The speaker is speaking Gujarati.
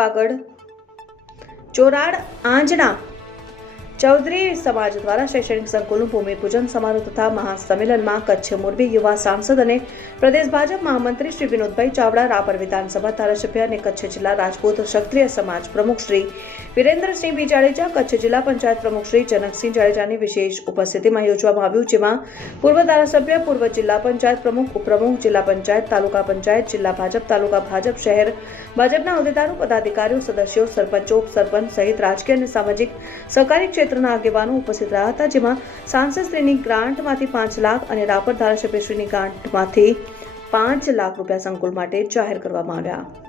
વાગડ, ચોરાડ, આંજણા ચૌધરી સમાજ દ્વારા શૈક્ષણિક સંકુલનું ભૂમિપૂજન સમારોહ તથા મહાસંમેલનમાં કચ્છ મોરબી યુવા સાંસદ અને પ્રદેશ ભાજપ મહામંત્રી શ્રી વિનોદભાઈ ચાવડા, રાપર વિધાનસભા ધારાસભ્ય અને કચ્છ જિલ્લા રાજપૂત ક્ષત્રિય સમાજ પ્રમુખ શ્રી વિરેન્દ્રસિંહ બી જાડેજા, કચ્છ જિલ્લા પંચાયત પ્રમુખ શ્રી જનકસિંહ જાડેજાની વિશેષ ઉપસ્થિતિમાં યોજવામાં આવ્યું, જેમાં પૂર્વ ધારાસભ્ય, પૂર્વ જિલ્લા પંચાયત પ્રમુખ, ઉપપ્રમુખ, જિલ્લા પંચાયત, તાલુકા પંચાયત, જિલ્લા ભાજપ, તાલુકા ભાજપ, શહેર ભાજપના હોદ્દેદારો, પદાધિકારીઓ, સદસ્યો, સરપંચો, ઉપસરપંચ સહિત રાજકીય અને સામાજિક સહકારી ક્ષેત્રના આગેવાનો ઉપસ્થિત રહ્યા હતા, જેમાં સાંસદશ્રીની ગ્રાન્ટમાંથી 5 લાખ અને રાપર ધારાસભ્યશ્રીની ગ્રાન્ટમાંથી 5 લાખ રૂપિયા સંકુલ માટે જાહેર કરવામાં આવ્યા.